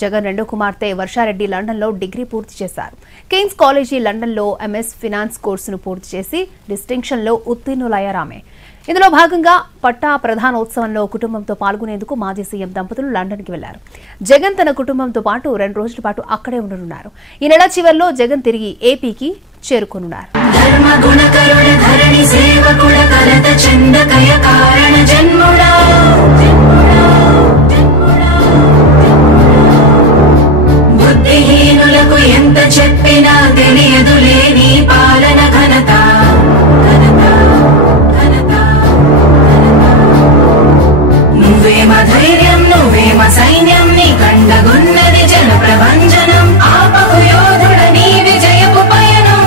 జగన్ రెండో కుమార్తె వర్షారెడ్డి లండన్లో డిగ్రీ పూర్తి చేశారు. కింగ్స్ కాలేజీ లండన్లో ఎంఎస్ ఫినాన్స్ కోర్సును పూర్తి చేసి డిస్టింక్షన్లో ఉత్తీర్ణులయ్యారామె. ఇందులో భాగంగా పట్టా ప్రధానోత్సవంలో కుటుంబంతో పాల్గొనేందుకు మాజీ సీఎం దంపతులు లండన్కి వెళ్లారు. జగన్ తన కుటుంబంతో పాటు 2 రోజుల పాటు అక్కడే ఉండనున్నారు. ఈ నెల చివరిలో జగన్ తిరిగి ఏపీకి చేరుకోనున్నారు. బుద్ధిహీనులకు ఎంత చెప్పినా తెలియదులే నీ పాలన ఘనత. నువ్వేమ ధైర్యం, నువ్వేమ సైన్యం, నీ కండగున్నది జన ప్రభంజనం. ఆపకు యోధుడ నీ విజయపు పయనం.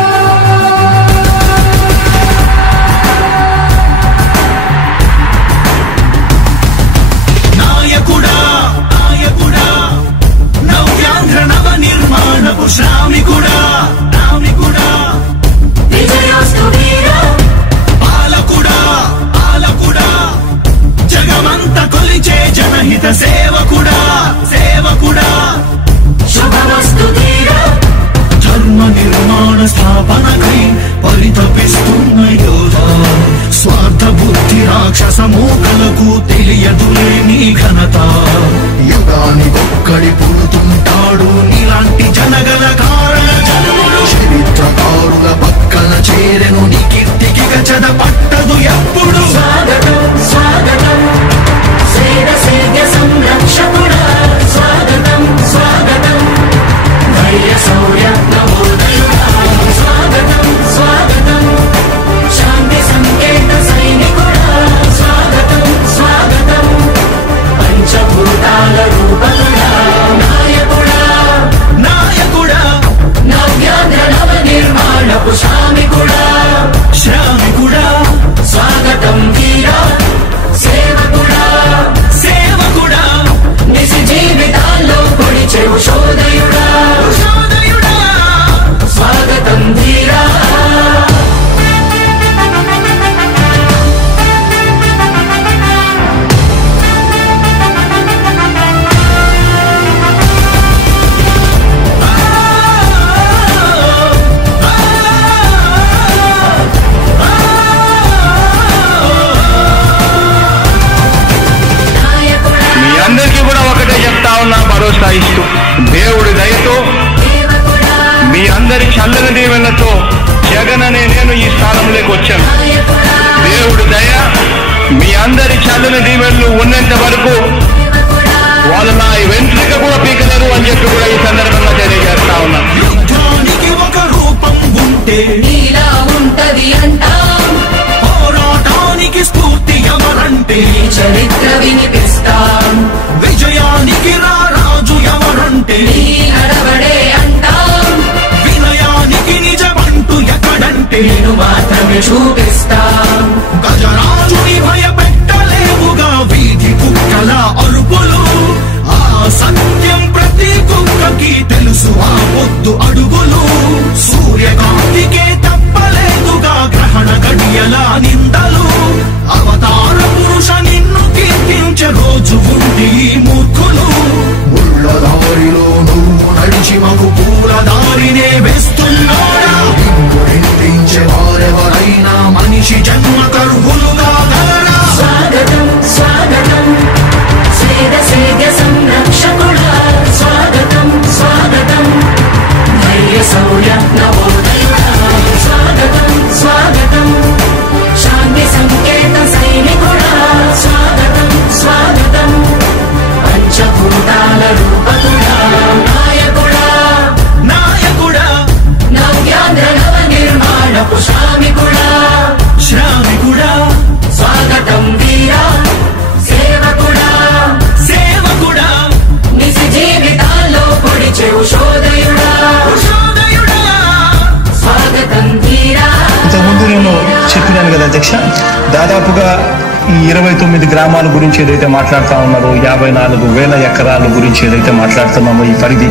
నాయకుడా నాయకుడా నవ్యాంధ్ర నవ నిర్మాణపు శ్రామికుడా రామికుడా విజయోస్తు వీరా పాలకుడా పాలకుడా జగమంత కొలిచే జనహిత సేవకుడా సేవకుడా శుభమస్తు ధీరా ధర్మ నిర్మాణ స్థాపనకై పరితపిస్తున్న యోధా. స్వార్థ బుద్ధి రాక్షస మూకలకు తెలియదులే నీ ఘనత. యుగానికొక్కడి పుడుతుంటాడు నీలాంటి జనగల కారణ జనములు. చరిత్రకారుల పక్కన చేరెను నీ కీర్తికి గచద పట్టదు ఎప్పుడు. స్వాగతం స్వాగతం సేద సేద్య సంరక్షకుడా. స్వాగతం స్వాగతం ధైర్య శౌర్య నవోదయుడా. స్వాగతం స్వాగతం శాంతి సంకేత సైనికుడా. స్వాగతం స్వాగతం పంచభూతాల రూపకుడా. నాయకుడా నాయకుడా నవ్యాంధ్ర నవ నిర్మాణపు శ్రామికుడా. శ్రామికుడా స్వాగతం వీరా సేవకుడా. సేవకుడా నిజ జీవితాల్లో పొడిచే ఉషోదయుడా. ఉషోదయుడా స్వాగతం ధీరా నాయకుడా మీ అందరికీ కూడా ఒకటే చెప్తా ఉన్నా, భరోసా ఇస్తూ దేవుడి దయతో సేవకుడా. మీ అందరి చల్లని దీవెనతో జగన్ అనే నేను ఈ స్థానంలోకి వచ్చాను. నాయకుడా దేవుడి దయ మీ అందరి చల్లని దీవెనలు ఉన్నంత వరకు సేవకుడా. వాళ్ళు నా వెంట్రుక కూడా పీకలేరు అని చెప్పి కూడా ఈ సందర్భంగా తెలియజేస్తా ఉన్నాను. యుద్ధానికి ఒక రూపం ఉంటే నీలా ఉంటది అంటాం. పోరాటానికి స్ఫూర్తి ఎవరంటే ఈ చరిత్ర వినిపిస్తాం. విజయానికి రారాజు ఎవరంటే నీ నడవడే అంటాం. వినయానికి నిజమంటూ ఎక్కడంటే నేను మాత్రమే చూపిస్తాం. గజరాజుని భయపెట్టలేవుగా వీధి కుక్కల అరుపులు. ఆ సత్యం ప్రతి కుక్కకి తెలుసు ఆ పొద్దు అడుగులు. సూర్యకాంతికే తప్పలేదుగా గ్రహణ గడియల నిందలు. అవతార పురుష నిన్ను కీర్తించే రోజు ఉంది ఈ మూర్ఖులు. ముళ్ళ దారిలో నువ్వు నడిచి మగు పూల దారినే వేస్తున్నాడా. నిన్ను నిందించే వారెవరైనా మనిషి జన్మ కరువులుగా గలరా. స్వాగతం స్వాగతం సేద సేద్య సంరక్షకుడా. స్వాగతం స్వాగతం ధైర్య శౌర్య నవోదయుడా. స్వాగతం స్వాగతం శాంతి సంకేత సైనికుడా. స్వాగతం స్వాగతం పంచభూతాల రూపకుడా. నాయకుడా నాయకుడా నవ్యాంధ్ర నవ నిర్మాణపు శ్రామికుడా. శ్రామికుడా స్వాగతం వీరా సేవకుడా. సేవకుడా నిజ జీవితాల్లో పొడిచే ఉషోదయుడా. ఉషోదయుడా స్వాగతం ధీరా ఇంతకుముందు నేను చెప్పినాను కదా అధ్యక్ష, దాదాపుగా ఈ 29 గ్రామాల గురించి ఏదైతే మాట్లాడుతూ ఉన్నారో, 54,000 ఎకరాల గురించి ఏదైతే మాట్లాడుతున్నామో, ఈ పరిధి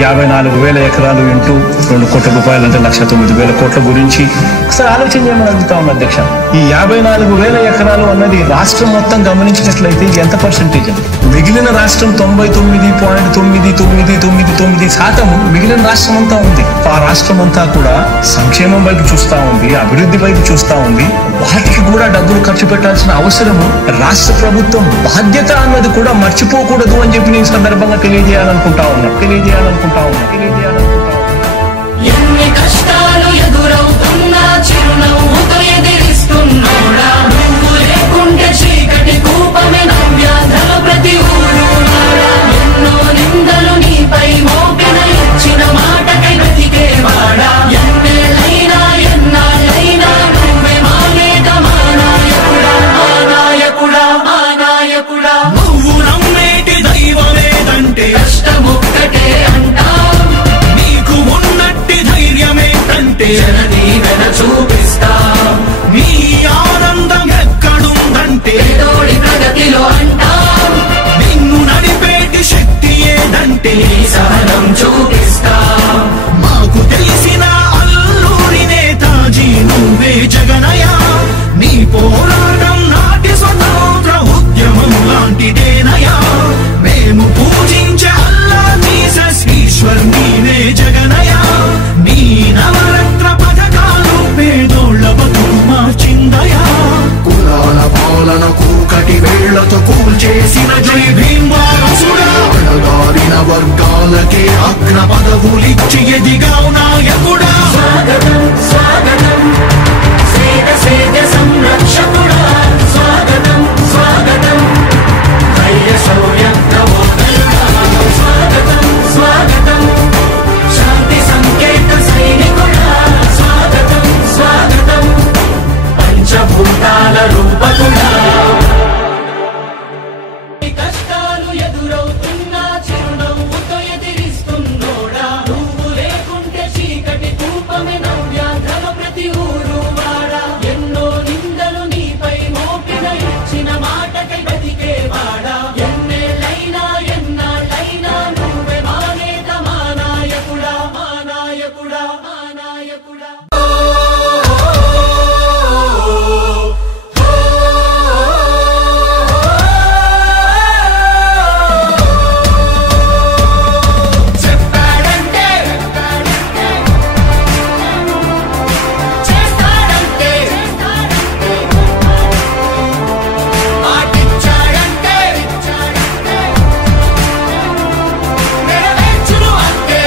54,000 ఎకరాలు ఇంటూ 2 కోట్ల రూపాయలు అంటే 1,09,000 కోట్ల గురించి ఒకసారి ఆలోచన చేయమని అడుగుతా ఉన్నా అధ్యక్ష. ఈ 54,000 ఎకరాలు అన్నది రాష్ట్రం మొత్తం గమనించినట్లయితే ఎంత పర్సెంటేజ్? మిగిలిన రాష్ట్రం 99.9999% మిగిలిన రాష్ట్రం అంతా ఉంది. ఆ రాష్ట్రం అంతా కూడా సంక్షేమం వైపు చూస్తా ఉంది, అభివృద్ధి వైపు చూస్తా ఉంది. వాటికి కూడా డబ్బులు ఖర్చు పెట్టాల్సిన అవసరము రాష్ట్ర ప్రభుత్వం బాధ్యత అన్నది కూడా మర్చిపోకూడదు అని చెప్పి నేను సందర్భంగా తెలియజేయాలనుకుంటా ఉన్నా. ఎన్ని కష్టాలు ఎదురవుతున్నా చిరునవ్వుతో ఎదిరిస్తున్నాడా, నువ్వు లేకుంటే చీకటి కూపమే నవ్యాంధ్రల ప్రతి ఊరు వాడా. ఎన్నో నిందలు నీపై మోపిన ఇచ్చిన మాటకై బ్రతికేవాడా. ఎన్నేళ్ళైనా ఎన్నాళ్ళైనా నువ్వే మా నేత, మా నాయకుడా, మా నాయకుడా, మా నాయకుడా. నువ్వు నమ్మేటి దైవమేదంటే కష్టమొక్కటే అంటాం, నీకు ఉన్నట్టి ధైర్యమేంటంటే జనదీవెన చూపిస్తాం. నీ ఆనందం ఎక్కడుందంటే పేదోడి ప్రగతిలో అంటాం, నిన్ను నడిపేటి శక్తి ఏదంటే నీ సహనం చూపిస్తాం. మాకు తెలిసిన అల్లూరి నేతాజీ నువ్వే జగనయ్య. నీ పోరాటం నాటి స్వతంత్ర ఉద్యమం లాంటిదేనయ్యా. మేము పూజించే అల్లా జీసస్ ఈశ్వర్ నీవే జగనయ్య. నీ నవరత్న పథకాలు పేదోళ్ళ బతుకు మార్చిందయా. కులాల పాలన కూకటి వేళ్లతో కూల్చేసిన జై భీమ్ వారసుడా. అణగారిన వర్గాలకే అగ్ర పదవులిచ్చి ఎదిగావు నాయకుడా. స్వాగతం స్వాగతం సేద సేద సంరక్షకుడా. స్వాగతం స్వాగతం ధైర్య శౌర్య ప్రబోధనుడా. స్వాగతం స్వాగతం శాంతి సంకేత సైనికుడా. స్వాగతం స్వాగతం పంచభూతాల రూపకుడా. కష్టాలు ఎదురవుతున్నా చిరునవ్వుతో ఎదిరిస్తున్నోడా, నువ్వు లేకుంటే చీకటి కూపమే నవ్యాంధ్రల ప్రతి ఊరు వాడా. ఎన్నో నిందలు నీపై మోపిన ఇచ్చిన మాటకై బ్రతికేవాడా. ఎన్నేళ్ళైనా ఎన్నాళ్ళైనా నువ్వే మా నేత, మా నాయకుడా, మా నాయకుడా, మా నాయకుడా. చెప్పాడంటే చేస్తాడంటే, మాటిచ్చాడంటే నెరవేర్చును అంటే.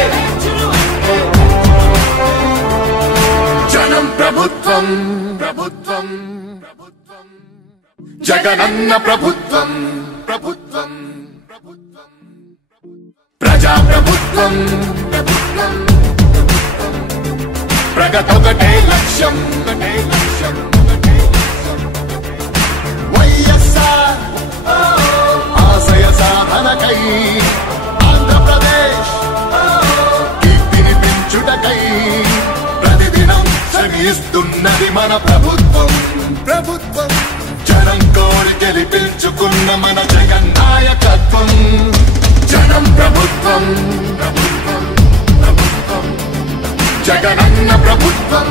జనం ప్రభుత్వం ప్రభుత్వం ప్రభుత్వం జగనన్న ప్రభుత్వం ప్రభుత్వం ప్రభుత్వం ప్రజా ప్రభుత్వం ప్రభుత్వం ప్రగతొకటే లక్ష్యం ఒకటే లక్ష్యం ఒకటే లక్ష్యం. వైఎస్ఆర్ ఆశయ సాధనకై ఆంధ్రప్రదేశ్ కీర్తిని పెంచుటకై ప్రతిదినం శ్రమిస్తున్నది మన ప్రభుత్వం ప్రభుత్వం. జనం కోరి గెలిపించుకున్న మన జగన్ నాయకత్వం. జనం ప్రభుత్వం ప్రభుత్వం ప్రభుత్వం జగనన్న ప్రభుత్వం.